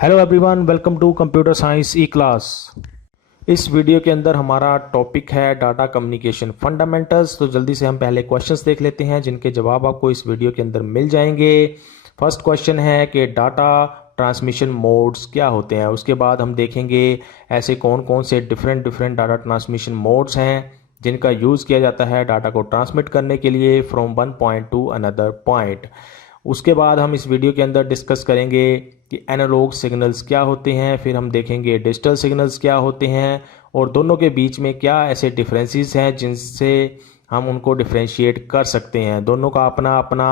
Hello everyone, welcome to computer science e class. इस video के अंदर हमारा टॉपिक है डाटा कम्युनिकेशन फंडामेंटल्स। तो जल्दी से हम पहले क्वेश्चंस देख लेते हैं जिनके जवाब आपको इस वीडियो के अंदर मिल जाएंगे। फर्स्ट क्वेश्चन है कि डाटा ट्रांसमिशन मोड्स क्या होते हैं। उसके बाद हम देखेंगे ऐसे कौन कौन से डिफरेंट डाटा ट्रांसमिशन मोड्स हैं जिनका यूज़ किया जाता है डाटा को ट्रांसमिट करने के लिए from one point two another point. उसके बाद हम इस वीडियो के अंदर डिस्कस करेंगे कि एनालॉग सिग्नल्स क्या होते हैं, फिर हम देखेंगे डिजिटल सिग्नल्स क्या होते हैं और दोनों के बीच में क्या ऐसे डिफरेंसेस हैं जिनसे हम उनको डिफ्रेंशिएट कर सकते हैं। दोनों का अपना अपना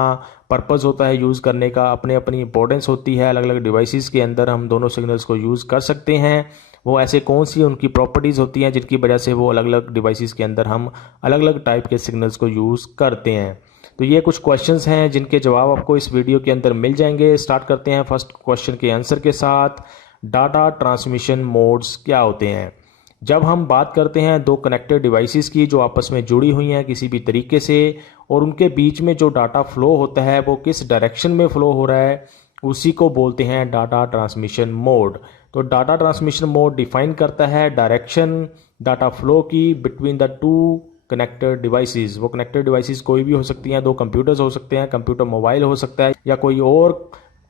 पर्पस होता है यूज़ करने का, अपनी अपनी इंपॉर्टेंस होती है। अलग अलग डिवाइसेस के अंदर हम दोनों सिग्नल्स को यूज़ कर सकते हैं। वो ऐसे कौन सी उनकी प्रॉपर्टीज़ होती हैं जिनकी वजह से वो अलग अलग डिवाइसेस के अंदर हम अलग अलग टाइप के सिग्नल्स को यूज़ करते हैं। तो ये कुछ क्वेश्चंस हैं जिनके जवाब आपको इस वीडियो के अंदर मिल जाएंगे। स्टार्ट करते हैं फर्स्ट क्वेश्चन के आंसर के साथ। डाटा ट्रांसमिशन मोड्स क्या होते हैं। जब हम बात करते हैं दो कनेक्टेड डिवाइसेस की जो आपस में जुड़ी हुई हैं किसी भी तरीके से और उनके बीच में जो डाटा फ्लो होता है वो किस डायरेक्शन में फ्लो हो रहा है, उसी को बोलते हैं डाटा ट्रांसमिशन मोड। तो डाटा ट्रांसमिशन मोड डिफाइन करता है डायरेक्शन डाटा फ्लो की between the two connected devices. वो कनेक्टेड डिवाइसेस कोई भी हो सकती हैं, दो कंप्यूटर्स हो सकते हैं, कंप्यूटर मोबाइल हो सकता है या कोई और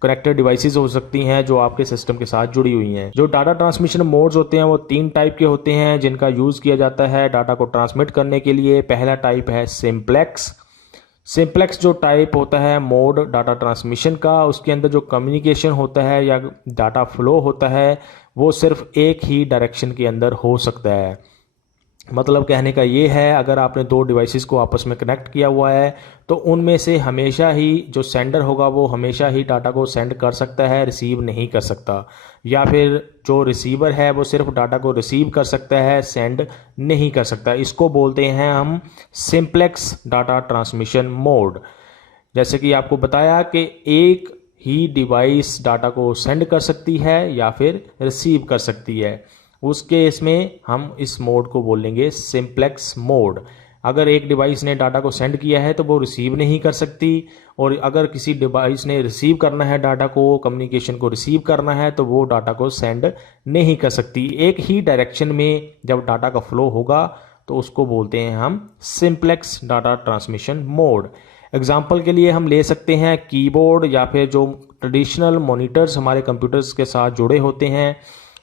कनेक्टेड डिवाइसेस हो सकती हैं जो आपके सिस्टम के साथ जुड़ी हुई हैं। जो डाटा ट्रांसमिशन मोड्स होते हैं वो तीन टाइप के होते हैं जिनका यूज़ किया जाता है डाटा को ट्रांसमिट करने के लिए। पहला टाइप है सिंप्लेक्स। सिंप्लेक्स जो टाइप होता है मोड डाटा ट्रांसमिशन का, उसके अंदर जो कम्युनिकेशन होता है या डाटा फ्लो होता है वो सिर्फ एक ही डायरेक्शन के अंदर हो सकता है। मतलब कहने का ये है, अगर आपने दो डिवाइसेस को आपस में कनेक्ट किया हुआ है तो उनमें से हमेशा ही जो सेंडर होगा वो हमेशा ही डाटा को सेंड कर सकता है, रिसीव नहीं कर सकता। या फिर जो रिसीवर है वो सिर्फ डाटा को रिसीव कर सकता है, सेंड नहीं कर सकता। इसको बोलते हैं हम सिंप्लेक्स डाटा ट्रांसमिशन मोड। जैसे कि आपको बताया कि एक ही डिवाइस डाटा को सेंड कर सकती है या फिर रिसीव कर सकती है, उस केस में हम इस मोड को बोलेंगे सिंप्लेक्स मोड। अगर एक डिवाइस ने डाटा को सेंड किया है तो वो रिसीव नहीं कर सकती, और अगर किसी डिवाइस ने रिसीव करना है डाटा को, कम्युनिकेशन को रिसीव करना है, तो वो डाटा को सेंड नहीं कर सकती। एक ही डायरेक्शन में जब डाटा का फ्लो होगा तो उसको बोलते हैं हम simplex data transmission mode. Example के लिए हम ले सकते हैं कीबोर्ड या फिर जो ट्रेडिशनल मॉनिटर्स हमारे कंप्यूटर्स के साथ जुड़े होते हैं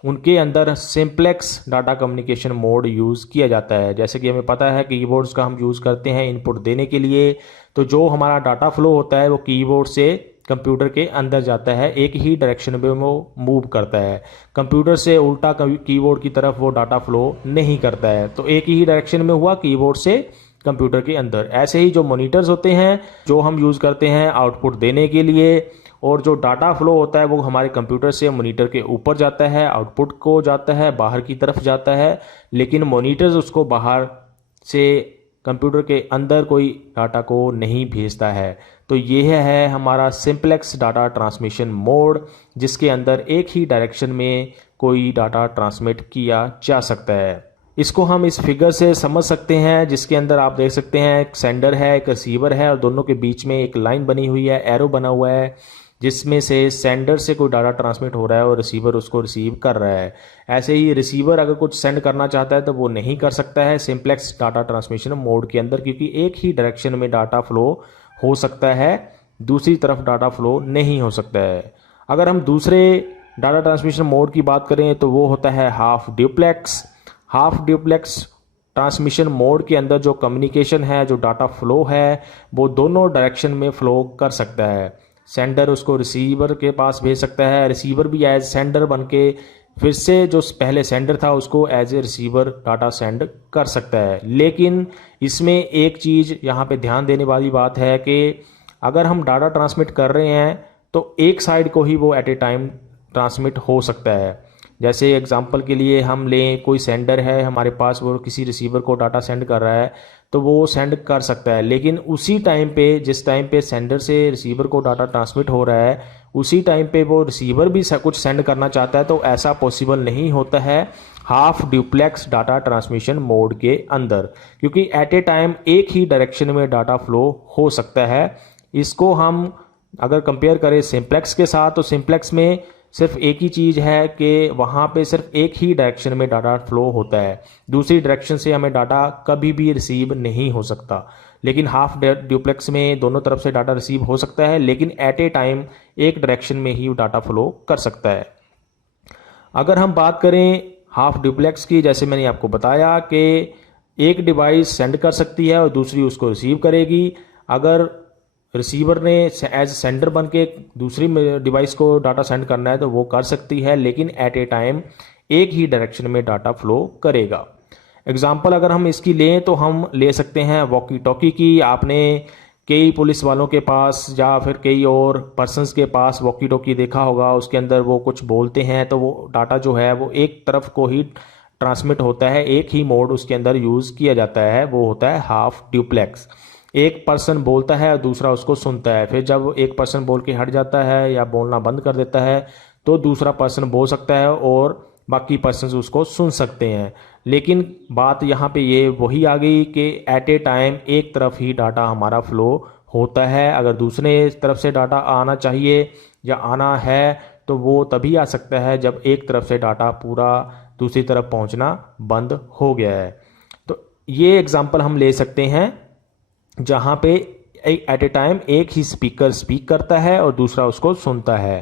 उनके अंदर simplex data communication mode use किया जाता है। जैसे कि हमें पता है कि कीबोर्ड्स का हम यूज़ करते हैं इनपुट देने के लिए, तो जो हमारा डाटा फ्लो होता है वो कीबोर्ड से कंप्यूटर के अंदर जाता है, एक ही डायरेक्शन में वो मूव करता है। कंप्यूटर से उल्टा कीबोर्ड की तरफ वो डाटा फ्लो नहीं करता है, तो एक ही डायरेक्शन में हुआ कीबोर्ड से कंप्यूटर के अंदर। ऐसे ही जो मॉनिटर्स होते हैं जो हम यूज़ करते हैं आउटपुट देने के लिए, और जो डाटा फ्लो होता है वो हमारे कंप्यूटर से मॉनिटर के ऊपर जाता है, आउटपुट को जाता है, बाहर की तरफ जाता है, लेकिन मॉनिटर्स उसको बाहर से कंप्यूटर के अंदर कोई डाटा को नहीं भेजता है। तो यह है हमारा सिंप्लेक्स डाटा ट्रांसमिशन मोड, जिसके अंदर एक ही डायरेक्शन में कोई डाटा ट्रांसमिट किया जा सकता है। इसको हम इस फिगर से समझ सकते हैं, जिसके अंदर आप देख सकते हैं एक सेंडर है, एक रिसीवर है, और दोनों के बीच में एक लाइन बनी हुई है, एरो बना हुआ है, जिसमें से सेंडर से कोई डाटा ट्रांसमिट हो रहा है और रिसीवर उसको रिसीव कर रहा है। ऐसे ही रिसीवर अगर कुछ सेंड करना चाहता है तो वो नहीं कर सकता है सिंप्लेक्स डाटा ट्रांसमिशन मोड के अंदर, क्योंकि एक ही डायरेक्शन में डाटा फ्लो हो सकता है, दूसरी तरफ डाटा फ्लो नहीं हो सकता है। अगर हम दूसरे डाटा ट्रांसमिशन मोड की बात करें तो वो होता है half duplex. Half duplex transmission mode के अंदर जो कम्युनिकेशन है, जो डाटा फ्लो है, वो दोनों डायरेक्शन में फ्लो कर सकता है। सेंडर उसको रिसीवर के पास भेज सकता है, रिसीवर भी एज सेंडर बन के फिर से जो पहले सेंडर था उसको as a receiver data send कर सकता है। लेकिन इसमें एक चीज़ यहाँ पे ध्यान देने वाली बात है कि अगर हम डाटा ट्रांसमिट कर रहे हैं तो एक साइड को ही वो एट ए टाइम ट्रांसमिट हो सकता है। जैसे एग्जांपल के लिए हम लें, कोई सेंडर है हमारे पास, वो किसी रिसीवर को डाटा सेंड कर रहा है तो वो सेंड कर सकता है, लेकिन उसी टाइम पे जिस टाइम पे सेंडर से रिसीवर को डाटा ट्रांसमिट हो रहा है उसी टाइम पे वो रिसीवर भी कुछ सेंड करना चाहता है, तो ऐसा पॉसिबल नहीं होता है half duplex data transmission mode के अंदर, क्योंकि एट ए टाइम एक ही डायरेक्शन में डाटा फ्लो हो सकता है। इसको हम अगर कंपेयर करें सिंप्लेक्स के साथ, तो सिंप्लेक्स में सिर्फ एक ही चीज़ है कि वहाँ पे सिर्फ एक ही डायरेक्शन में डाटा फ्लो होता है, दूसरी डायरेक्शन से हमें डाटा कभी भी रिसीव नहीं हो सकता। लेकिन हाफ ड्यूप्लेक्स में दोनों तरफ से डाटा रिसीव हो सकता है, लेकिन एट ए टाइम एक डायरेक्शन में ही डाटा फ्लो कर सकता है। अगर हम बात करें हाफ ड्यूप्लेक्स की, जैसे मैंने आपको बताया कि एक डिवाइस सेंड कर सकती है और दूसरी उसको रिसीव करेगी। अगर रिसीवर ने एज सेंडर बन के दूसरी डिवाइस को डाटा सेंड करना है तो वो कर सकती है, लेकिन एट ए टाइम एक ही डायरेक्शन में डाटा फ्लो करेगा। एग्जाम्पल अगर हम इसकी लें तो हम ले सकते हैं वॉकी टॉकी की। आपने कई पुलिस वालों के पास या फिर कई और पर्सन्स के पास वॉकी टॉकी देखा होगा, उसके अंदर वो कुछ बोलते हैं तो वो डाटा जो है वो एक तरफ को ही ट्रांसमिट होता है, एक ही मोड उसके अंदर यूज़ किया जाता है, वो होता है हाफ ड्यूप्लेक्स। एक पर्सन बोलता है और दूसरा उसको सुनता है, फिर जब एक पर्सन बोल के हट जाता है या बोलना बंद कर देता है तो दूसरा पर्सन बोल सकता है और बाकी पर्सन उसको सुन सकते हैं। लेकिन बात यहाँ पे ये वही आ गई कि एट ए टाइम एक तरफ ही डाटा हमारा फ्लो होता है। अगर दूसरे तरफ से डाटा आना चाहिए या आना है तो वो तभी आ सकता है जब एक तरफ से डाटा पूरा दूसरी तरफ पहुँचना बंद हो गया है। तो ये एग्जाम्पल हम ले सकते हैं जहाँ पे एट ए टाइम एक ही स्पीकर स्पीक करता है और दूसरा उसको सुनता है।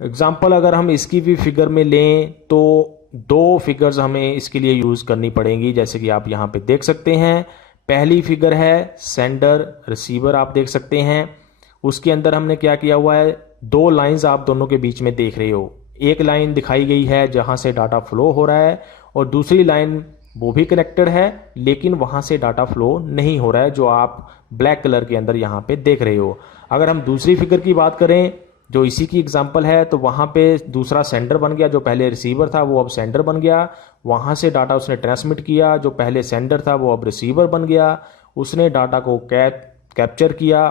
एग्जाम्पल अगर हम इसकी भी फिगर में लें तो दो फिगर्स हमें इसके लिए यूज़ करनी पड़ेंगी, जैसे कि आप यहाँ पे देख सकते हैं। पहली फिगर है सेंडर रिसीवर, आप देख सकते हैं। उसके अंदर हमने क्या किया हुआ है, दो लाइंस आप दोनों के बीच में देख रहे हो। एक लाइन दिखाई गई है जहाँ से डाटा फ्लो हो रहा है और दूसरी लाइन वो भी कनेक्टेड है लेकिन वहाँ से डाटा फ्लो नहीं हो रहा है, जो आप ब्लैक कलर के अंदर यहाँ पे देख रहे हो। अगर हम दूसरी फिगर की बात करें जो इसी की एग्जांपल है तो वहाँ पे दूसरा सेंडर बन गया, जो पहले रिसीवर था वो अब सेंडर बन गया। वहाँ से डाटा उसने ट्रांसमिट किया, जो पहले सेंडर था वो अब रिसीवर बन गया, उसने डाटा को कैप्चर किया।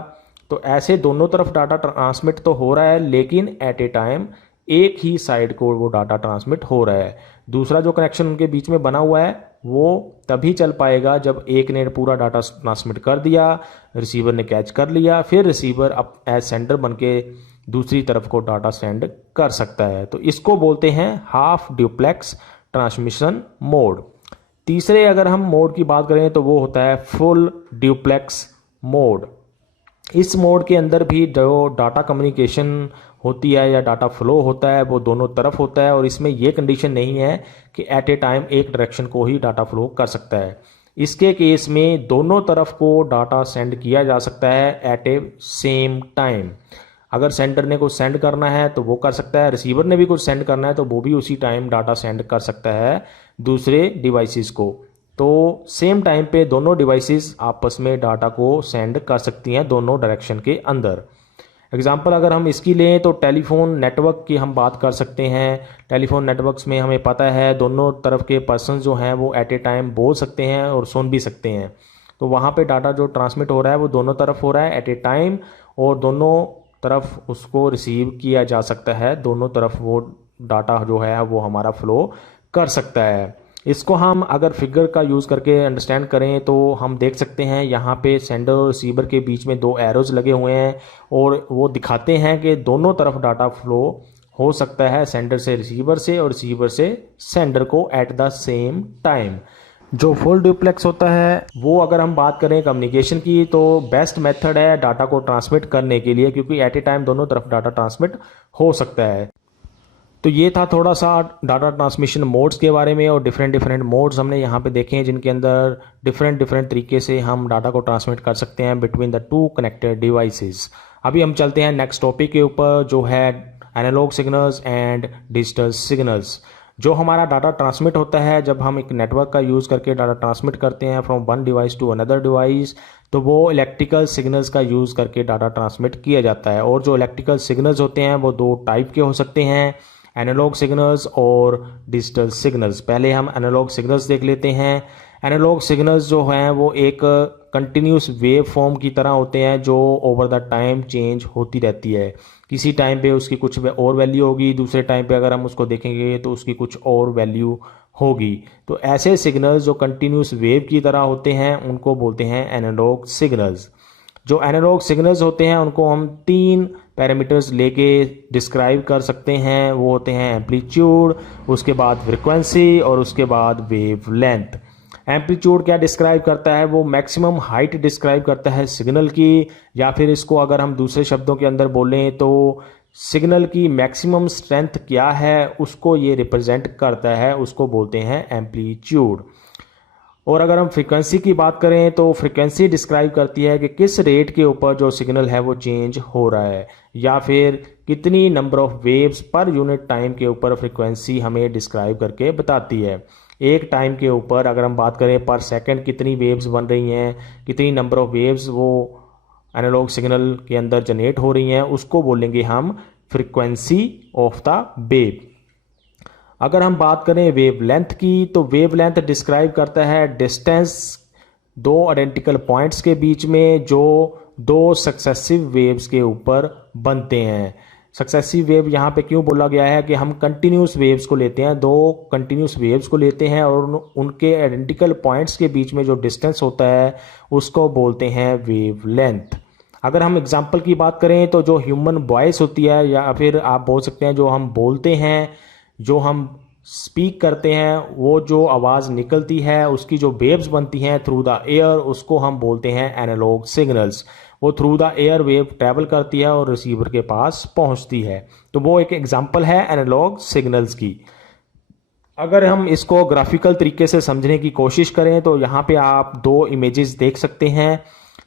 तो ऐसे दोनों तरफ डाटा ट्रांसमिट तो हो रहा है लेकिन एट ए टाइम एक ही साइड को वो डाटा ट्रांसमिट हो रहा है। दूसरा जो कनेक्शन उनके बीच में बना हुआ है वो तभी चल पाएगा जब एक ने पूरा डाटा ट्रांसमिट कर दिया, रिसीवर ने कैच कर लिया, फिर रिसीवर अब एज सेंडर बन के दूसरी तरफ को डाटा सेंड कर सकता है। तो इसको बोलते हैं हाफ ड्यूप्लेक्स ट्रांसमिशन मोड। तीसरे अगर हम मोड की बात करें तो वो होता है फुल ड्यूप्लेक्स मोड। इस मोड के अंदर भी जो डाटा कम्युनिकेशन होती है या डाटा फ्लो होता है वो दोनों तरफ होता है और इसमें ये कंडीशन नहीं है कि एट ए टाइम एक डायरेक्शन को ही डाटा फ्लो कर सकता है। इसके केस में दोनों तरफ को डाटा सेंड किया जा सकता है एट ए सेम टाइम। अगर सेंडर ने कुछ सेंड करना है तो वो कर सकता है, रिसीवर ने भी कुछ सेंड करना है तो वो भी उसी टाइम डाटा सेंड कर सकता है दूसरे डिवाइसेस को। तो सेम टाइम पे दोनों डिवाइसेस आपस में डाटा को सेंड कर सकती हैं दोनों डायरेक्शन के अंदर। एग्जाम्पल अगर हम इसकी लें तो टेलीफोन नेटवर्क की हम बात कर सकते हैं। टेलीफोन नेटवर्क्स में हमें पता है दोनों तरफ के पर्सन जो हैं वो एट ए टाइम बोल सकते हैं और सुन भी सकते हैं। तो वहाँ पे डाटा जो ट्रांसमिट हो रहा है वो दोनों तरफ हो रहा है एट ए टाइम और दोनों तरफ उसको रिसीव किया जा सकता है, दोनों तरफ वो डाटा जो है वो हमारा फ्लो कर सकता है। इसको हम अगर फिगर का यूज़ करके अंडरस्टैंड करें तो हम देख सकते हैं यहाँ पे सेंडर और रिसीवर के बीच में दो एरोज लगे हुए हैं और वो दिखाते हैं कि दोनों तरफ डाटा फ्लो हो सकता है, सेंडर से रिसीवर से और रिसीवर से सेंडर को एट द सेम टाइम। जो फुल ड्यूप्लेक्स होता है वो अगर हम बात करें कम्युनिकेशन की तो बेस्ट मेथड है डाटा को ट्रांसमिट करने के लिए, क्योंकि एट ए टाइम दोनों तरफ डाटा ट्रांसमिट हो सकता है। तो ये था थोड़ा सा डाटा ट्रांसमिशन मोड्स के बारे में और डिफरेंट मोड्स हमने यहाँ पे देखे हैं जिनके अंदर डिफरेंट तरीके से हम डाटा को ट्रांसमिट कर सकते हैं between the two connected devices. अभी हम चलते हैं नेक्स्ट टॉपिक के ऊपर जो है analog signals and digital signals. जो हमारा डाटा ट्रांसमिट होता है जब हम एक नेटवर्क का यूज़ करके डाटा ट्रांसमिट करते हैं from one device to another device, तो वो इलेक्ट्रिकल सिग्नल्स का यूज़ करके डाटा ट्रांसमिट किया जाता है। और जो इलेक्ट्रिकल सिग्नल्स होते हैं वो दो टाइप के हो सकते हैं, एनालॉग सिग्नल्स और डिजिटल सिग्नल्स। पहले हम एनालॉग सिग्नल्स देख लेते हैं। एनालॉग सिग्नल्स जो हैं वो एक कंटिन्यूस वेव फॉर्म की तरह होते हैं जो ओवर द टाइम चेंज होती रहती है। किसी टाइम पे उसकी कुछ और वैल्यू होगी, दूसरे टाइम पे अगर हम उसको देखेंगे तो उसकी कुछ और वैल्यू होगी। तो ऐसे सिग्नल्स जो कंटिन्यूस वेव की तरह होते हैं उनको बोलते हैं एनालॉग सिग्नल्स। जो एनालॉग सिग्नल्स होते हैं उनको हम तीन पैरामीटर्स लेके डिस्क्राइब कर सकते हैं। वो होते हैं एम्पलीट्यूड, उसके बाद फ्रिक्वेंसी और उसके बाद वेव लेंथ। एम्पलीट्यूड क्या डिस्क्राइब करता है? वो मैक्सिमम हाइट डिस्क्राइब करता है सिग्नल की, या फिर इसको अगर हम दूसरे शब्दों के अंदर बोलें तो सिग्नल की मैक्सिमम स्ट्रेंथ क्या है उसको ये रिप्रेजेंट करता है, उसको बोलते हैं एम्पलीट्यूड। और अगर हम फ्रीक्वेंसी की बात करें तो फ्रीक्वेंसी डिस्क्राइब करती है कि किस रेट के ऊपर जो सिग्नल है वो चेंज हो रहा है, या फिर कितनी number of waves per unit time के ऊपर फ्रीक्वेंसी हमें डिस्क्राइब करके बताती है। एक टाइम के ऊपर अगर हम बात करें पर सेकंड कितनी वेव्स बन रही हैं, कितनी नंबर ऑफ वेव्स वो एनालॉग सिग्नल के अंदर जनरेट हो रही हैं, उसको बोलेंगे हम फ्रीक्वेंसी ऑफ द वेव। अगर हम बात करें वेव लेंथ की तो वेव लेंथ डिस्क्राइब करता है डिस्टेंस दो आइडेंटिकल पॉइंट्स के बीच में जो दो सक्सेसिव वेव्स के ऊपर बनते हैं। सक्सेसिव वेव यहाँ पे क्यों बोला गया है कि हम कंटिन्यूस वेव्स को लेते हैं, दो कंटिन्यूस वेव्स को लेते हैं और उनके आइडेंटिकल पॉइंट्स के बीच में जो डिस्टेंस होता है उसको बोलते हैं वेव लेंथ। अगर हम एग्जांपल की बात करें तो जो ह्यूमन वॉइस होती है, या फिर आप बोल सकते हैं जो हम बोलते हैं, जो हम स्पीक करते हैं, वो जो आवाज़ निकलती है उसकी जो वेव्स बनती हैं थ्रू द एयर, उसको हम बोलते हैं एनालॉग सिग्नल्स। वो through the air wave travel करती है और रिसीवर के पास पहुंचती है। तो वो एक एग्जांपल है एनालॉग सिग्नल्स की। अगर हम इसको ग्राफिकल तरीके से समझने की कोशिश करें तो यहाँ पे आप दो इमेजेस देख सकते हैं,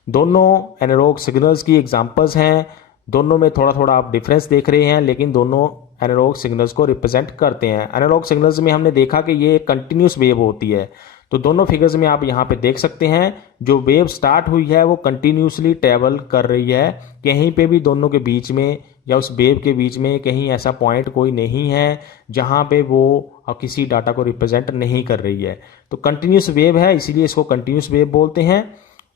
दोनों एनालॉग सिग्नल्स की एग्जांपल्स हैं। दोनों में थोड़ा थोड़ा आप डिफरेंस देख रहे हैं, लेकिन दोनों एनालॉग सिग्नल्स को रिप्रेजेंट करते हैं। एनालॉग सिग्नल्स में हमने देखा कि ये कंटिन्यूस वेव होती है, तो दोनों फिगर्स में आप यहाँ पे देख सकते हैं जो वेव स्टार्ट हुई है वो कंटिन्यूसली ट्रेवल कर रही है। कहीं पे भी दोनों के बीच में या उस वेव के बीच में कहीं ऐसा पॉइंट कोई नहीं है जहाँ पे वो किसी डाटा को रिप्रेजेंट नहीं कर रही है। तो कंटिन्यूस वेव है, इसीलिए इसको कंटिन्यूस वेव बोलते हैं।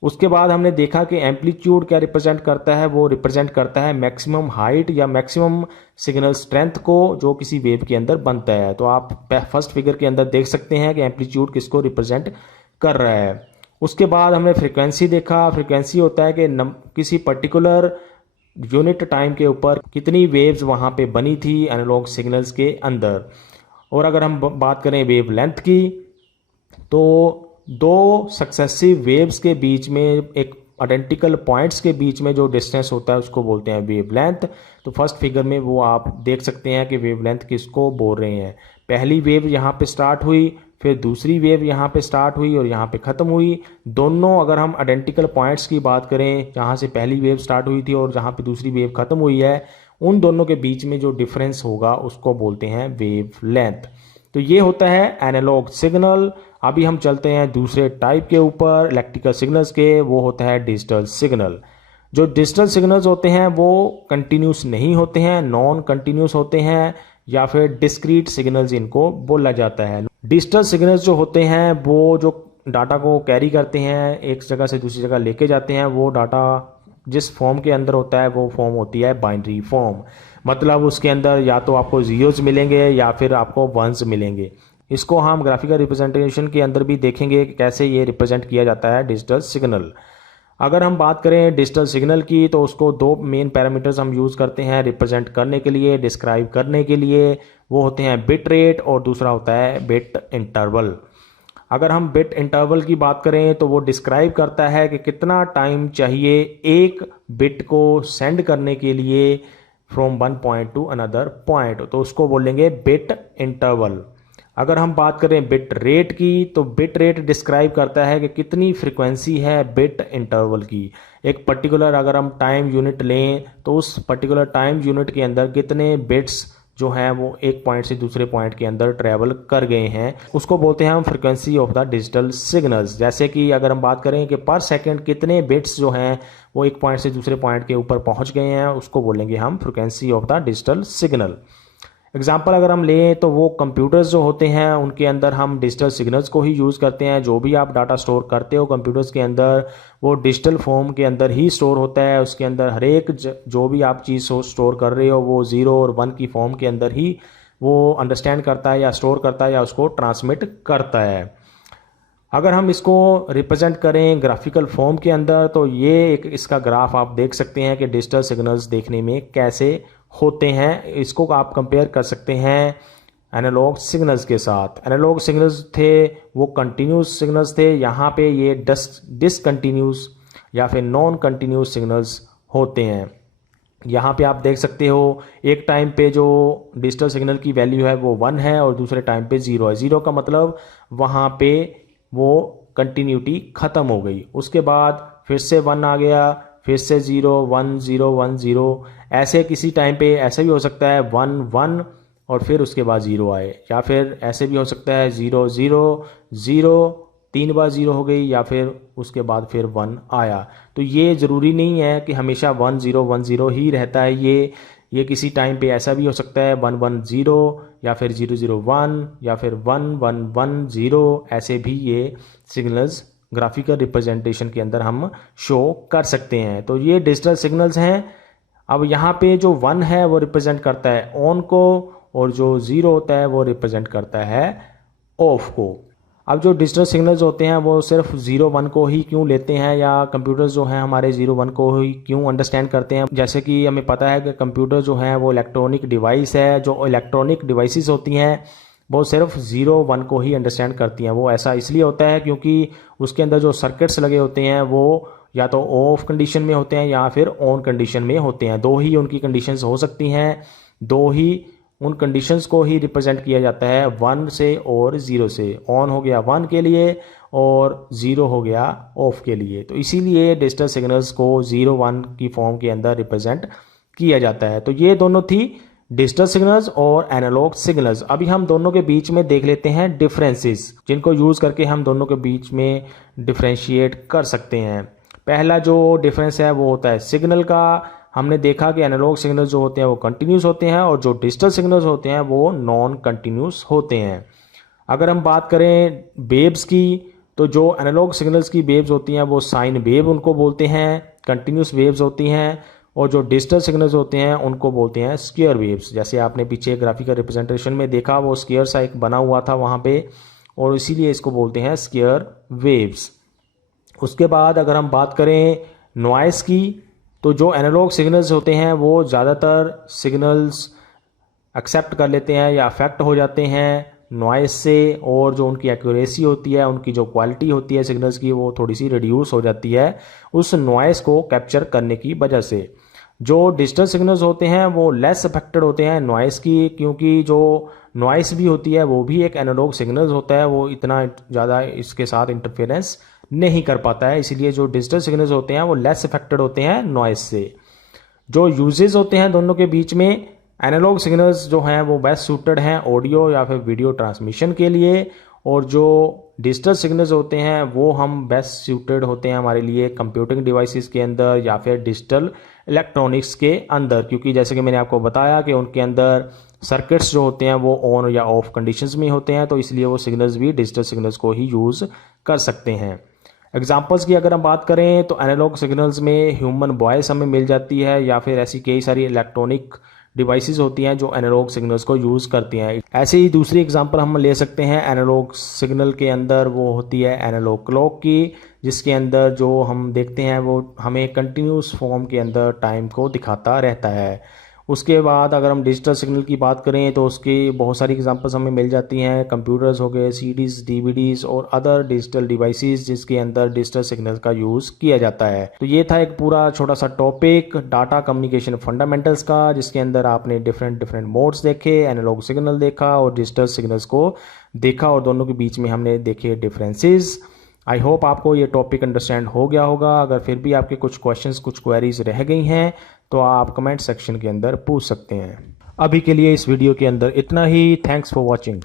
उसके बाद हमने देखा कि एम्पलीट्यूड क्या रिप्रेजेंट करता है? वो रिप्रेजेंट करता है मैक्सिमम हाइट या मैक्सिमम सिग्नल स्ट्रेंथ को जो किसी वेव के अंदर बनता है। तो आप फर्स्ट फिगर के अंदर देख सकते हैं कि एम्पलीट्यूड किसको रिप्रेजेंट कर रहा है। उसके बाद हमने फ्रीक्वेंसी देखा। फ्रीक्वेंसी होता है कि किसी पर्टिकुलर यूनिट टाइम के ऊपर कितनी वेव्स वहाँ पे बनी थी एनालॉग सिग्नल्स के अंदर। और अगर हम बात करें वेव लेंथ की तो दो सक्सेसिव वेव्स के बीच में एक आइडेंटिकल पॉइंट्स के बीच में जो डिस्टेंस होता है उसको बोलते हैं वेव लेंथ। तो फर्स्ट फिगर में वो आप देख सकते हैं कि वेव लेंथ किसको बोल रहे हैं। पहली वेव यहाँ पे स्टार्ट हुई, फिर दूसरी वेव यहाँ पे स्टार्ट हुई और यहाँ पे ख़त्म हुई। दोनों अगर हम आइडेंटिकल पॉइंट्स की बात करें जहाँ से पहली वेव स्टार्ट हुई थी और जहाँ पे दूसरी वेव ख़त्म हुई है, उन दोनों के बीच में जो डिफरेंस होगा उसको बोलते हैं वेव लेंथ। तो ये होता है एनालॉग सिग्नल। अभी हम चलते हैं दूसरे टाइप के ऊपर इलेक्ट्रिकल सिग्नल्स के, वो होता है डिजिटल सिग्नल। जो डिजिटल सिग्नल्स होते हैं वो कंटिन्यूस नहीं होते हैं, नॉन कंटिन्यूस होते हैं, या फिर डिस्क्रीट सिग्नल्स इनको बोला जाता है। डिजिटल सिग्नल्स जो होते हैं वो जो डाटा को कैरी करते हैं, एक जगह से दूसरी जगह लेके जाते हैं, वो डाटा जिस फॉर्म के अंदर होता है वो फॉर्म होती है बाइनरी फॉर्म। मतलब उसके अंदर या तो आपको जीरोज मिलेंगे या फिर आपको वंस मिलेंगे। इसको हम ग्राफिकल रिप्रेजेंटेशन के अंदर भी देखेंगे कि कैसे ये रिप्रेजेंट किया जाता है डिजिटल सिग्नल। अगर हम बात करें डिजिटल सिग्नल की तो उसको दो मेन पैरामीटर्स हम यूज़ करते हैं रिप्रेजेंट करने के लिए, डिस्क्राइब करने के लिए। वो होते हैं बिट रेट और दूसरा होता है बिट इंटरवल। अगर हम बिट इंटरवल की बात करें तो वो डिस्क्राइब करता है कि कितना टाइम चाहिए एक बिट को सेंड करने के लिए from one point two another point, तो उसको बोलेंगे बिट इंटरवल। अगर हम बात करें बिट रेट की तो बिट रेट डिस्क्राइब करता है कि कितनी फ्रिक्वेंसी है बिट इंटरवल की। एक पर्टिकुलर अगर हम टाइम यूनिट लें तो उस पर्टिकुलर टाइम यूनिट के अंदर कितने बिट्स जो हैं वो एक पॉइंट से दूसरे पॉइंट के अंदर ट्रैवल कर गए हैं, उसको बोलते हैं हम frequency of the digital signals. जैसे कि अगर हम बात करें कि पर सेकंड कितने बिट्स जो हैं वो एक पॉइंट से दूसरे पॉइंट के ऊपर पहुंच गए हैं, उसको बोलेंगे हम frequency of the digital signal. Example अगर हम लें तो वो कंप्यूटर्स जो होते हैं उनके अंदर हम डिजिटल सिग्नल्स को ही यूज़ करते हैं। जो भी आप डाटा स्टोर करते हो कंप्यूटर्स के अंदर वो डिजिटल फॉर्म के अंदर ही स्टोर होता है। उसके अंदर हर एक जो भी आप चीज़ स्टोर कर रहे हो वो 0 और 1 की फॉर्म के अंदर ही वो अंडरस्टैंड करता है या स्टोर करता है या उसको ट्रांसमिट करता है। अगर हम इसको रिप्रेजेंट करें ग्राफिकल फॉर्म के अंदर तो ये एक इसका ग्राफ आप देख सकते हैं कि डिजिटल सिग्नल्स देखने में कैसे होते हैं। इसको आप कंपेयर कर सकते हैं एनालॉग सिग्नल्स के साथ। एनालॉग सिग्नल्स थे वो कंटिन्यूस सिग्नल्स थे, यहाँ पे ये डिसकंटिन्यूस या फिर नॉन कंटिन्यूस सिग्नल्स होते हैं। यहाँ पे आप देख सकते हो एक टाइम पे जो डिजिटल सिग्नल की वैल्यू है वो 1 है और दूसरे टाइम पे 0 है। 0 का मतलब वहाँ पे वो कंटिन्यूटी ख़त्म हो गई, उसके बाद फिर से 1 आ गया, फिर से 0 1 0 1 0। ऐसे किसी टाइम पे ऐसा भी हो सकता है 1 1 और फिर उसके बाद 0 आए, या फिर ऐसे भी हो सकता है 0 0 0 3 बार 0 हो गई, या फिर उसके बाद फिर 1 आया। तो ये ज़रूरी नहीं है कि हमेशा 1 0 1 0 ही रहता है। ये किसी टाइम पे ऐसा भी हो सकता है 1 1 0 या फिर 0 0 1 या फिर 1 1 1 0। ऐसे भी ये सिग्नल्स ग्राफिकल रिप्रेजेंटेशन के अंदर हम शो कर सकते हैं। तो ये डिजिटल सिग्नल्स हैं। अब यहाँ पे जो 1 है वो रिप्रेजेंट करता है ऑन को, और जो 0 होता है वो रिप्रेजेंट करता है ऑफ को। अब जो डिजिटल सिग्नल्स होते हैं वो सिर्फ 0 1 को ही क्यों लेते हैं, या कंप्यूटर्स जो हैं हमारे 0 1 को ही क्यों अंडरस्टैंड करते हैं। जैसे कि हमें पता है कि कंप्यूटर जो है वो इलेक्ट्रॉनिक डिवाइस है। जो इलेक्ट्रॉनिक डिवाइसेस होती हैं वो सिर्फ 0 1 को ही अंडरस्टैंड करती हैं। वो ऐसा इसलिए होता है क्योंकि उसके अंदर जो सर्किट्स लगे होते हैं वो या तो ऑफ कंडीशन में होते हैं या फिर ऑन कंडीशन में होते हैं। दो ही उनकी कंडीशंस हो सकती हैं, दो ही उन कंडीशंस को ही रिप्रेजेंट किया जाता है 1 से और 0 से। ऑन हो गया 1 के लिए और 0 हो गया ऑफ के लिए। तो इसीलिए डिजिटल सिग्नल्स को 0 1 की फॉर्म के अंदर रिप्रेजेंट किया जाता है। तो ये दोनों थी डिजिटल सिग्नल्स और एनालॉग सिग्नल्स। अभी हम दोनों के बीच में देख लेते हैं डिफरेंसेस, जिनको यूज़ करके हम दोनों के बीच में डिफ्रेंशिएट कर सकते हैं। पहला जो डिफरेंस है वो होता है सिग्नल का। हमने देखा कि एनालॉग सिग्नल्स जो होते हैं वो कंटिन्यूस होते हैं और जो डिजिटल सिग्नल्स होते हैं वो नॉन कंटिन्यूस होते हैं। अगर हम बात करें वेव्स की, तो जो एनालॉग सिग्नल्स की वेव्स होती हैं वो साइन वेव उनको बोलते हैं, कंटिन्यूस वेव्स होती हैं। और जो डिजिटल सिग्नल्स होते हैं उनको बोलते हैं स्क्वायर वेव्स। जैसे आपने पीछे ग्राफिकल रिप्रेजेंटेशन में देखा वो स्क्वायर सा एक बना हुआ था वहाँ पे, और इसीलिए इसको बोलते हैं स्क्वायर वेव्स। उसके बाद अगर हम बात करें नॉइस की, तो जो एनालॉग सिग्नल्स होते हैं वो ज़्यादातर सिग्नल्स एक्सेप्ट कर लेते हैं या अफेक्ट हो जाते हैं नॉइस से, और जो उनकी एक्यूरेसी होती है, उनकी जो क्वालिटी होती है सिग्नल्स की, वो थोड़ी सी रिड्यूस हो जाती है उस नॉइस को कैप्चर करने की वजह से। जो डिजिटल सिग्नल्स होते हैं वो लेस अफेक्टेड होते हैं नॉइस की, क्योंकि जो नॉइस भी होती है वो भी एक एनालॉग सिग्नल्स होता है, वो इतना ज़्यादा इसके साथ इंटरफेरेंस नहीं कर पाता है। इसीलिए जो डिजिटल सिग्नल्स होते हैं वो लेस अफेक्टेड होते हैं नॉइस से। जो यूजेस होते हैं दोनों के बीच में, एनालॉग सिग्नल्स जो हैं वो बेस्ट सूटेड हैं ऑडियो या फिर वीडियो ट्रांसमिशन के लिए, और जो डिजिटल सिग्नल्स होते हैं वो हम बेस्ट सूटेड होते हैं हमारे लिए कंप्यूटिंग डिवाइसेस के अंदर या फिर डिजिटल इलेक्ट्रॉनिक्स के अंदर, क्योंकि जैसे कि मैंने आपको बताया कि उनके अंदर सर्किट्स जो होते हैं वो ऑन या ऑफ कंडीशंस में होते हैं, तो इसलिए वो सिग्नल्स भी डिजिटल सिग्नल्स को ही यूज़ कर सकते हैं। एग्जांपल्स की अगर हम बात करें तो एनालॉग सिग्नल्स में ह्यूमन वॉइस हमें मिल जाती है, या फिर ऐसी कई सारी इलेक्ट्रॉनिक डिवाइसेस होती हैं जो एनालॉग सिग्नल्स को यूज़ करती हैं। ऐसे ही दूसरी एग्जांपल हम ले सकते हैं एनालॉग सिग्नल के अंदर, वो होती है एनालॉग क्लॉक की, जिसके अंदर जो हम देखते हैं वो हमें कंटिन्यूस फॉर्म के अंदर टाइम को दिखाता रहता है। उसके बाद अगर हम डिजिटल सिग्नल की बात करें तो उसकी बहुत सारी एग्जांपल्स हमें मिल जाती हैं। कंप्यूटर्स हो गए, सीडीज, डीवीडीज और अदर डिजिटल डिवाइसेस जिसके अंदर डिजिटल सिग्नल का यूज़ किया जाता है। तो ये था एक पूरा छोटा सा टॉपिक डाटा कम्युनिकेशन फंडामेंटल्स का, जिसके अंदर आपने डिफरेंट मोड्स देखे, एनालॉग सिग्नल देखा और डिजिटल सिग्नल्स को देखा, और दोनों के बीच में हमने देखे डिफरेंसेस। आई होप आपको ये टॉपिक अंडरस्टैंड हो गया होगा। अगर फिर भी आपके कुछ क्वेश्चंस, कुछ क्वेरीज रह गई हैं तो आप कमेंट सेक्शन के अंदर पूछ सकते हैं। अभी के लिए इस वीडियो के अंदर इतना ही। Thanks for watching.